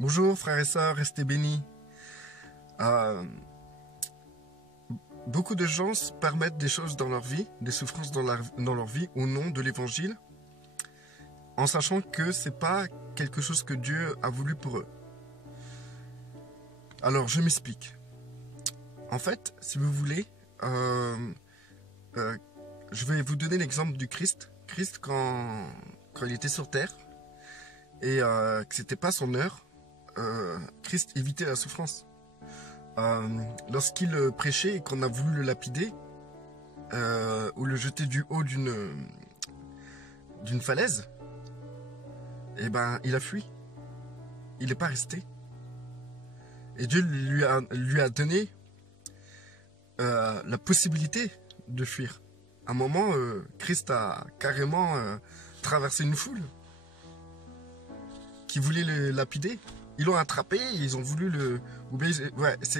Bonjour frères et sœurs, restez bénis. Euh, Beaucoup de gens se permettent des choses dans leur vie, des souffrances dans leur vie au nom de l'évangile, en sachant que c'est pas quelque chose que Dieu a voulu pour eux. Alors je m'explique. En fait, si vous voulez, je vais vous donner l'exemple du Christ. Christ quand il était sur terre et que c'était pas son heure, Christ évitait la souffrance. Lorsqu'il prêchait et qu'on a voulu le lapider ou le jeter du haut d'une falaise, eh ben il a fui. Il n'est pas resté. Et Dieu lui a donné la possibilité de fuir. À un moment, Christ a carrément traversé une foule qui voulait le lapider. Ils l'ont attrapé, ils ont voulu le...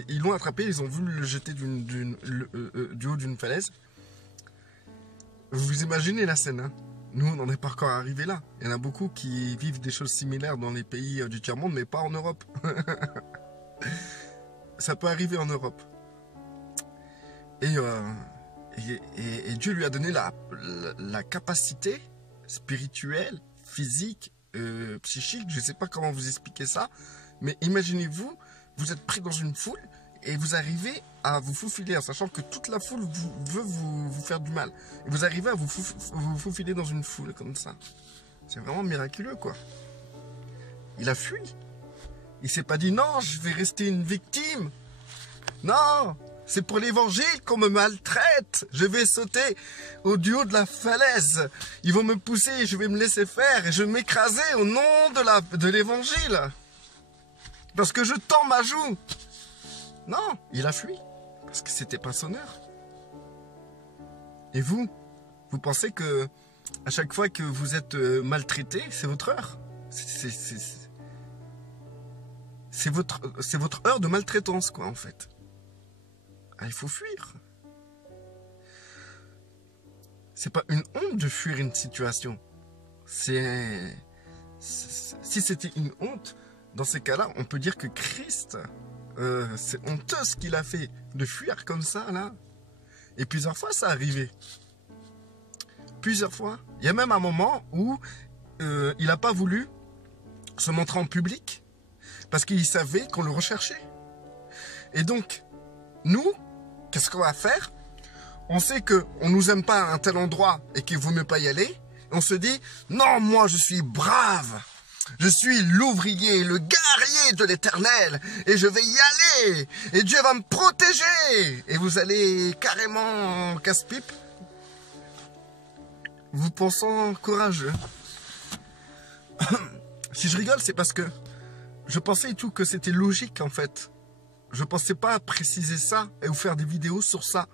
ils l'ont attrapé, ils ont voulu le jeter du haut d'une falaise. Vous imaginez la scène, hein? Nous, on n'en est pas encore arrivé là. Il y en a beaucoup qui vivent des choses similaires dans les pays du tiers-monde, mais pas en Europe. Ça peut arriver en Europe. Et Dieu lui a donné la capacité spirituelle, physique, psychique, je ne sais pas comment vous expliquer ça, mais imaginez-vous, vous êtes pris dans une foule et vous arrivez à vous faufiler en sachant que toute la foule veut vous faire du mal. Et vous arrivez à vous faufiler dans une foule comme ça. C'est vraiment miraculeux, quoi. Il a fui. Il s'est pas dit non, je vais rester une victime. Non, c'est pour l'évangile qu'on me maltraite. Je vais sauter du haut de la falaise. Ils vont me pousser, je vais me laisser faire et je vais m'écraser au nom de l'évangile. Parce que je tends ma joue. Non, il a fui. Parce que c'était pas son heure. Et vous pensez que à chaque fois que vous êtes maltraité, c'est votre heure. C'est votre heure de maltraitance, quoi, en fait. Ah, il faut fuir. C'est pas une honte de fuir une situation. Si c'était une honte, dans ces cas-là, on peut dire que Christ, c'est honteux ce qu'il a fait, de fuir comme ça, là. Et plusieurs fois, ça arrivait. Plusieurs fois. Il y a même un moment où il n'a pas voulu se montrer en public parce qu'il savait qu'on le recherchait. Et donc, nous, qu'est-ce qu'on va faire? On sait qu'on ne nous aime pas à un tel endroit et qu'il vaut mieux pas y aller. On se dit, non, moi je suis brave. Je suis l'ouvrier, le guerrier de l'Éternel. Et je vais y aller. Et Dieu va me protéger. Et vous allez carrément en casse-pipe. Vous pensant courageux. Si je rigole, c'est parce que je pensais et tout que c'était logique en fait. Je pensais pas à préciser ça et vous faire des vidéos sur ça.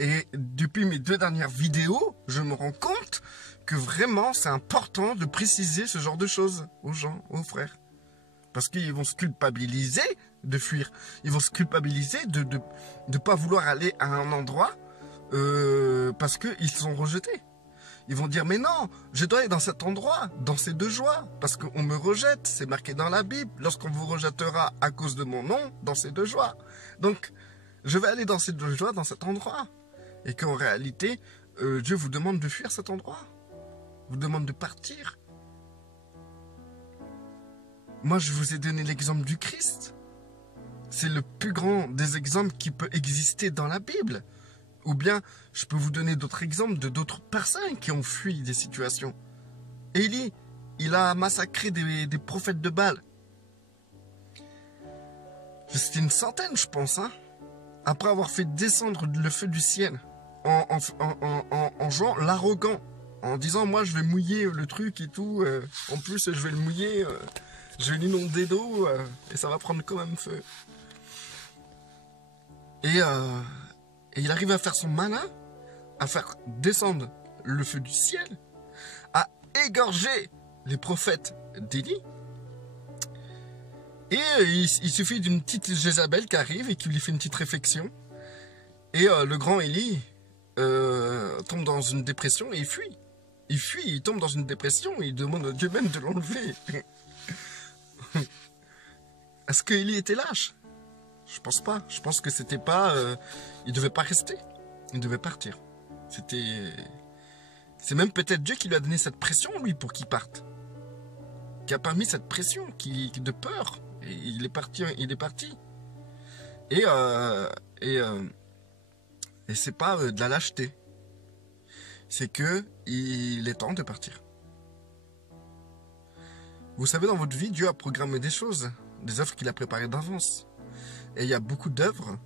Et depuis mes 2 dernières vidéos, je me rends compte que vraiment c'est important de préciser ce genre de choses aux gens, aux frères. Parce qu'ils vont se culpabiliser de fuir. Ils vont se culpabiliser de pas vouloir aller à un endroit parce qu'ils sont rejetés. Ils vont dire, mais non, je dois aller dans cet endroit, dans ces 2 joies, parce qu'on me rejette, c'est marqué dans la Bible, lorsqu'on vous rejettera à cause de mon nom, dans ces 2 joies. Donc, je vais aller dans ces 2 joies, dans cet endroit. Et qu'en réalité, Dieu vous demande de fuir cet endroit. Vous demande de partir. Moi, je vous ai donné l'exemple du Christ. C'est le plus grand des exemples qui peut exister dans la Bible. Ou bien, je peux vous donner d'autres exemples de d'autres personnes qui ont fui des situations. Élie, il a massacré des prophètes de Baal. C'était une centaine, je pense, hein. Après avoir fait descendre le feu du ciel, en jouant l'arrogant, en disant, moi, je vais mouiller le truc et tout. En plus, je vais le mouiller, je vais l'inonder d'eau, et ça va prendre quand même feu. Et il arrive à faire son malin, à faire descendre le feu du ciel, à égorger les prophètes d'Élie. Et il suffit d'une petite Jézabel qui arrive et qui lui fait une petite réflexion. Et le grand Élie tombe dans une dépression et il fuit. Il fuit, il tombe dans une dépression et il demande à Dieu même de l'enlever. Est-ce que Élie était lâche? Je pense pas. Je pense que c'était pas... il devait pas rester. Il devait partir. C'est même peut-être Dieu qui lui a donné cette pression, lui, pour qu'il parte. Qui a permis cette pression de peur. Et il est parti. Et, et c'est pas de la lâcheté. C'est que il est temps de partir. Vous savez, dans votre vie, Dieu a programmé des choses, des œuvres qu'il a préparées d'avance. Et il y a beaucoup d'œuvres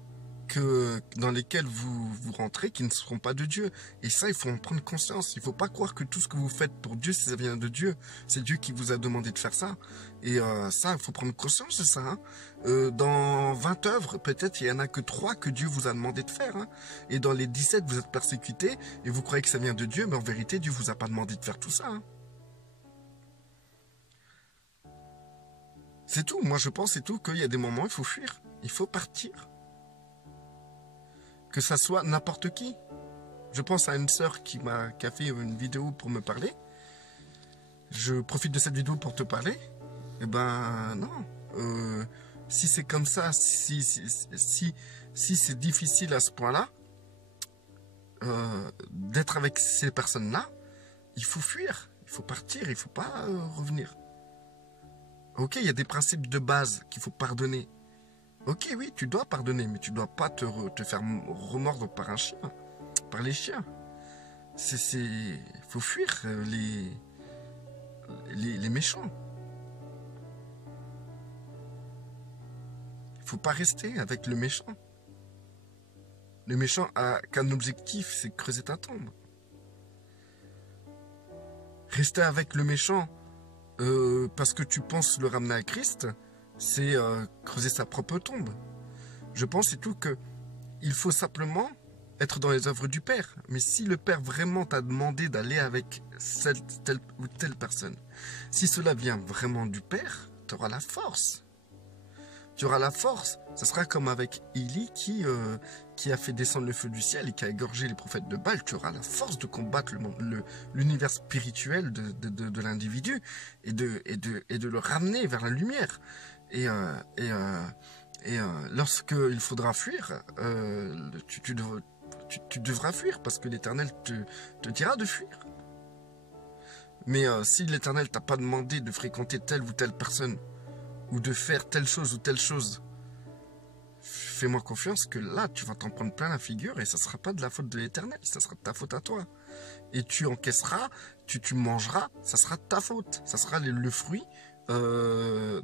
dans lesquelles vous rentrez qui ne seront pas de Dieu. Et ça, il faut en prendre conscience. Il ne faut pas croire que tout ce que vous faites pour Dieu, ça vient de Dieu. C'est Dieu qui vous a demandé de faire ça. Et ça, il faut prendre conscience de ça. Dans 20 œuvres, peut-être, il n'y en a que 3 que Dieu vous a demandé de faire. Et dans les 17, vous êtes persécutés et vous croyez que ça vient de Dieu, mais en vérité, Dieu ne vous a pas demandé de faire tout ça. C'est tout. Moi, je pense, c'est tout, qu'il y a des moments, il faut fuir. Il faut partir. Que ça soit n'importe qui. Je pense à une sœur qui a fait une vidéo pour me parler. Je profite de cette vidéo pour te parler. Eh ben, non. Si c'est comme ça, si c'est difficile à ce point-là, d'être avec ces personnes-là, il faut fuir. Il faut partir, il ne faut pas revenir. Ok, il y a des principes de base qu'il faut pardonner. Ok, oui, tu dois pardonner, mais tu dois pas te faire remordre par un chien, par les chiens. Il faut fuir les méchants. Il faut pas rester avec le méchant. Le méchant a qu'un objectif, c'est creuser ta tombe. Rester avec le méchant parce que tu penses le ramener à Christ, c'est creuser sa propre tombe. Je pense et tout que il faut simplement être dans les œuvres du Père. Mais si le Père vraiment t'a demandé d'aller avec telle ou telle personne, si cela vient vraiment du Père, tu auras la force. Tu auras la force. Ça sera comme avec Élie qui a fait descendre le feu du ciel et qui a égorgé les prophètes de Baal. Tu auras la force de combattre l'univers spirituel de l'individu et de le ramener vers la lumière. Et lorsqu'il faudra fuir, tu devras fuir parce que l'Éternel te dira de fuir. Mais si l'Éternel t'a pas demandé de fréquenter telle ou telle personne ou de faire telle chose ou telle chose, fais-moi confiance que là, tu vas t'en prendre plein la figure et ça ne sera pas de la faute de l'Éternel, ça sera de ta faute à toi. Et tu encaisseras, tu mangeras, ça sera de ta faute. Ça sera le fruit de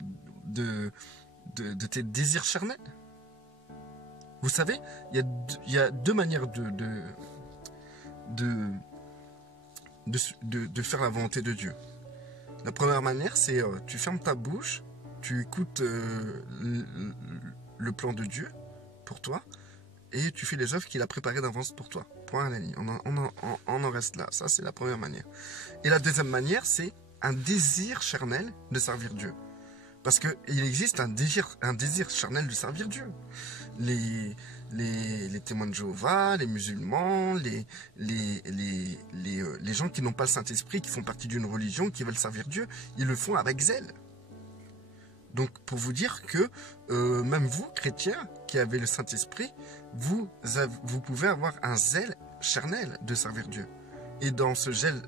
tes désirs charnels. Vous savez, il y a 2 manières de faire la volonté de Dieu. La première manière, c'est tu fermes ta bouche, tu écoutes le plan de Dieu pour toi et tu fais les œuvres qu'il a préparées d'avance pour toi. Point à la ligne. On en reste là. Ça, c'est la première manière. Et la deuxième manière, c'est un désir charnel de servir Dieu. Parce qu'il existe un désir charnel de servir Dieu. Les témoins de Jéhovah, les musulmans, les gens qui n'ont pas le Saint-Esprit, qui font partie d'une religion, qui veulent servir Dieu, ils le font avec zèle. Donc, pour vous dire que même vous, chrétiens, qui avez le Saint-Esprit, vous pouvez avoir un zèle charnel de servir Dieu. Et dans ce zèle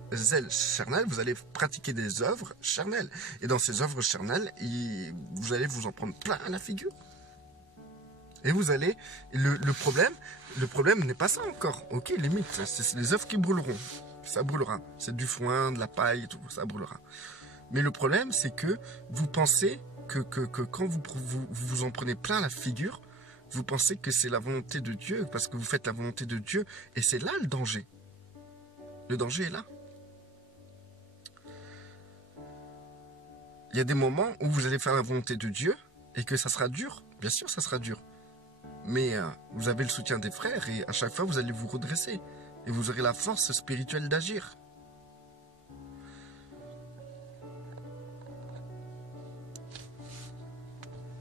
charnel, vous allez pratiquer des œuvres charnelles. Et dans ces œuvres charnelles, vous allez vous en prendre plein à la figure. Et vous allez... Le problème n'est pas ça encore. Ok, limite, c'est les œuvres qui brûleront. Ça brûlera. C'est du foin, de la paille et tout, ça brûlera. Mais le problème, c'est que vous pensez que quand vous en prenez plein la figure, vous pensez que c'est la volonté de Dieu, parce que vous faites la volonté de Dieu, et c'est là le danger. Le danger est là. Il y a des moments où vous allez faire la volonté de Dieu, et que ça sera dur. Bien sûr, ça sera dur. Mais vous avez le soutien des frères, et à chaque fois, vous allez vous redresser. Et vous aurez la force spirituelle d'agir.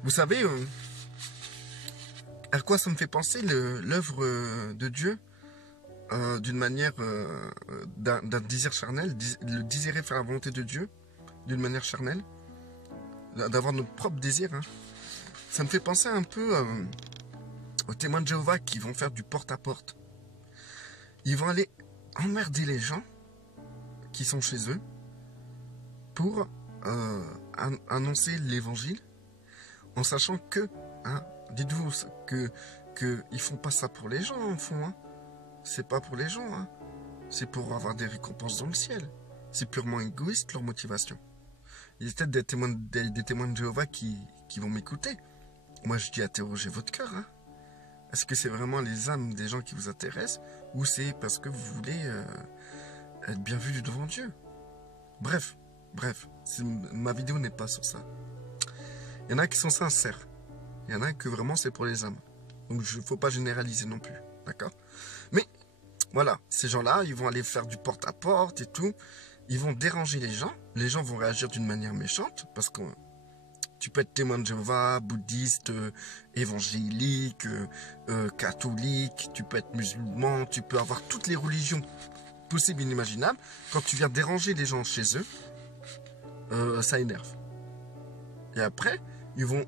Vous savez, à quoi ça me fait penser l'œuvre de Dieu d'une manière, d'un désir charnel, le désirer faire la volonté de Dieu d'une manière charnelle, d'avoir notre propre désir. Hein. Ça me fait penser un peu aux témoins de Jéhovah qui vont faire du porte-à-porte. Ils vont aller emmerder les gens qui sont chez eux pour annoncer l'évangile, en sachant que, hein, dites-vous que ils font pas ça pour les gens, en fond, hein. C'est pas pour les gens, hein. C'est pour avoir des récompenses dans le ciel. C'est purement égoïste leur motivation. Il y a peut-être des témoins de Jéhovah qui vont m'écouter. Moi, je dis interrogez votre cœur, hein. Est-ce que c'est vraiment les âmes des gens qui vous intéressent, ou c'est parce que vous voulez être bien vu devant Dieu? Bref, ma vidéo n'est pas sur ça. Il y en a qui sont sincères. Il y en a que vraiment c'est pour les âmes. Donc il ne faut pas généraliser non plus. D'accord? Mais voilà, ces gens-là, ils vont aller faire du porte-à-porte et tout. Ils vont déranger les gens. Les gens vont réagir d'une manière méchante. Parce que tu peux être témoin de Jéhovah, bouddhiste, évangélique, catholique. Tu peux être musulman. Tu peux avoir toutes les religions possibles et inimaginables. Quand tu viens déranger les gens chez eux, ça énerve. Et après, ils vont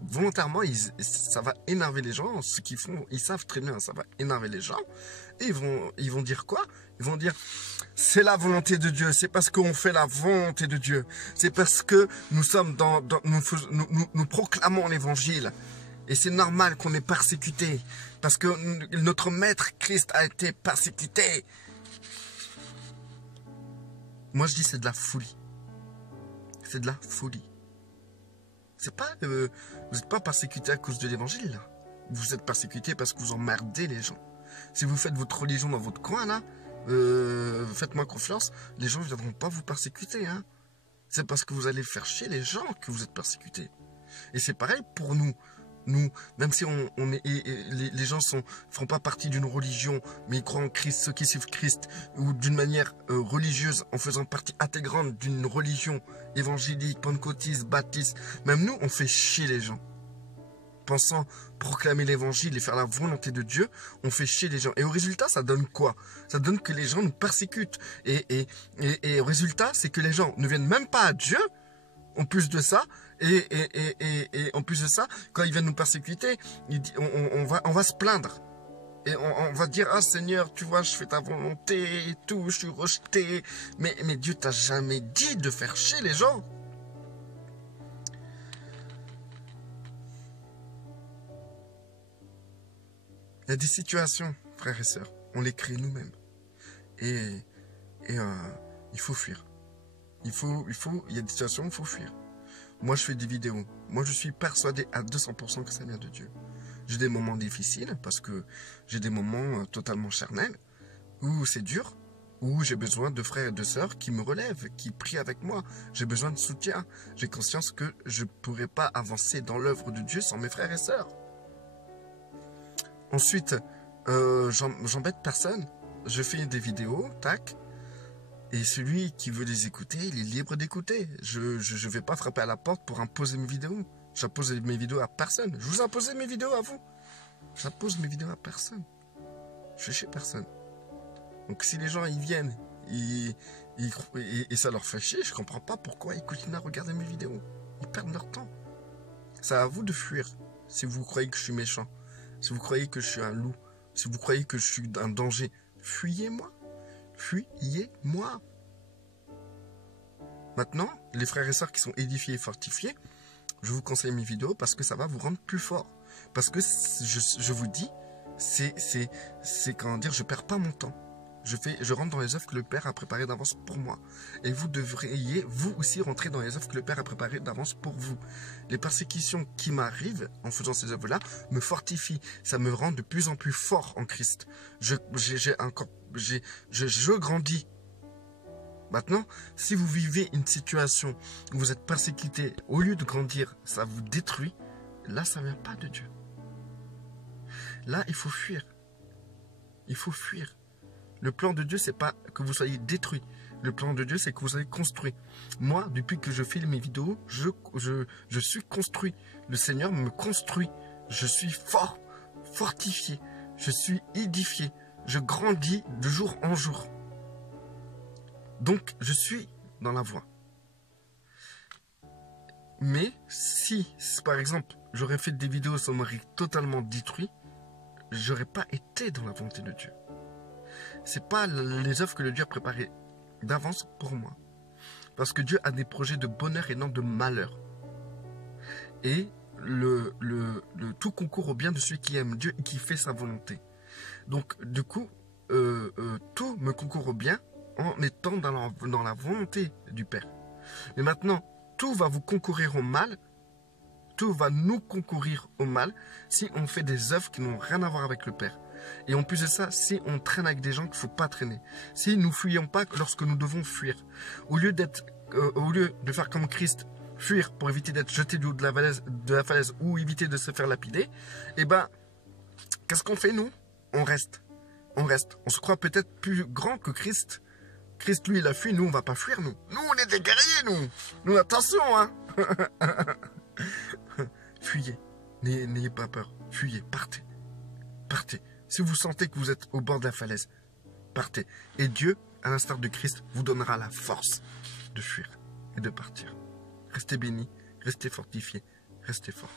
volontairement, ça va énerver les gens. Ce qu'ils font, ils savent très bien, ça va énerver les gens. Et ils vont dire quoi? Ils vont dire, c'est la volonté de Dieu. C'est parce qu'on fait la volonté de Dieu. C'est parce que nous sommes nous proclamons l'évangile. Et c'est normal qu'on est persécuté. Parce que notre maître Christ a été persécuté. Moi, je dis, c'est de la folie. C'est de la folie. C'est pas, vous n'êtes pas persécuté à cause de l'évangile, là. Vous êtes persécuté parce que vous emmerdez les gens. Si vous faites votre religion dans votre coin, là, faites-moi confiance, les gens ne viendront pas vous persécuter, hein. C'est parce que vous allez faire chier les gens que vous êtes persécutés. Et c'est pareil pour nous. Nous, même si les gens ne font pas partie d'une religion, mais ils croient en Christ, ceux qui suivent Christ, ou d'une manière religieuse, en faisant partie intégrante d'une religion évangélique, pentecôtiste, baptiste, même nous, on fait chier les gens. Pensant proclamer l'évangile et faire la volonté de Dieu, on fait chier les gens. Et au résultat, ça donne quoi? Ça donne que les gens nous persécutent. Et au résultat, c'est que les gens ne viennent même pas à Dieu, en plus de ça. Et en plus de ça, quand ils viennent nous persécuter, on va se plaindre. Et on va dire, ah Seigneur, tu vois, je fais ta volonté et tout, je suis rejeté. Mais Dieu t'a jamais dit de faire chier les gens. Il y a des situations, frères et sœurs, on les crée nous-mêmes. Et il faut fuir. Il y a des situations où il faut fuir. Moi, je fais des vidéos. Moi, je suis persuadé à 200% que ça vient de Dieu. J'ai des moments difficiles parce que j'ai des moments totalement charnels où c'est dur, où j'ai besoin de frères et de sœurs qui me relèvent, qui prient avec moi. J'ai besoin de soutien. J'ai conscience que je ne pourrai pas avancer dans l'œuvre de Dieu sans mes frères et sœurs. Ensuite, j'embête personne. Je fais des vidéos, tac. Et celui qui veut les écouter, il est libre d'écouter. Je ne vais pas frapper à la porte pour imposer mes vidéos. J'impose mes vidéos à personne. Je vous impose mes vidéos à vous. J'impose mes vidéos à personne. Je fais chez personne. Donc si les gens ils viennent et ça leur fait chier, je comprends pas pourquoi ils continuent à regarder mes vidéos. Ils perdent leur temps. C'est à vous de fuir si vous croyez que je suis méchant. Si vous croyez que je suis un loup. Si vous croyez que je suis un danger. Fuyez-moi. Fuyez-moi. Maintenant, les frères et sœurs qui sont édifiés et fortifiés, je vous conseille mes vidéos parce que ça va vous rendre plus fort. Parce que je vous dis, c'est comment dire, je perds pas mon temps. Je rentre dans les œuvres que le Père a préparées d'avance pour moi. Et vous devriez, vous aussi, rentrer dans les œuvres que le Père a préparées d'avance pour vous. Les persécutions qui m'arrivent en faisant ces œuvres-là me fortifient. Ça me rend de plus en plus fort en Christ. Je grandis. Maintenant, si vous vivez une situation où vous êtes persécuté, au lieu de grandir, ça vous détruit, là, ça ne vient pas de Dieu. Là, il faut fuir. Il faut fuir. Le plan de Dieu, c'est pas que vous soyez détruit. Le plan de Dieu, c'est que vous soyez construit. Moi, depuis que je filme mes vidéos, je suis construit. Le Seigneur me construit. Je suis fort, fortifié. Je suis édifié. Je grandis de jour en jour. Donc, je suis dans la voie. Mais si, par exemple, j'aurais fait des vidéos, ça m'aurait totalement détruit, j'aurais pas été dans la volonté de Dieu. C'est pas les œuvres que le Dieu a préparées d'avance pour moi. Parce que Dieu a des projets de bonheur et non de malheur. Et le tout concourt au bien de celui qui aime Dieu et qui fait sa volonté. Donc, du coup, tout me concourt au bien en étant dans la volonté du Père. Mais maintenant, tout va vous concourir au mal, tout va nous concourir au mal si on fait des œuvres qui n'ont rien à voir avec le Père. Et en plus de ça, si on traîne avec des gens qu'il ne faut pas traîner. Si nous ne fuyons pas lorsque nous devons fuir. Au lieu de faire comme Christ, fuir pour éviter d'être jeté du haut de la falaise ou éviter de se faire lapider, eh ben, qu'est-ce qu'on fait nous? On reste. On reste. On se croit peut-être plus grand que Christ. Christ, lui, il a fui. Nous, on va pas fuir, nous. Nous, on est des guerriers, nous. Nous, attention, hein. Fuyez. N'ayez pas peur. Fuyez. Partez. Partez. Si vous sentez que vous êtes au bord de la falaise, partez. Et Dieu, à l'instar de Christ, vous donnera la force de fuir et de partir. Restez bénis, restez fortifiés, restez forts.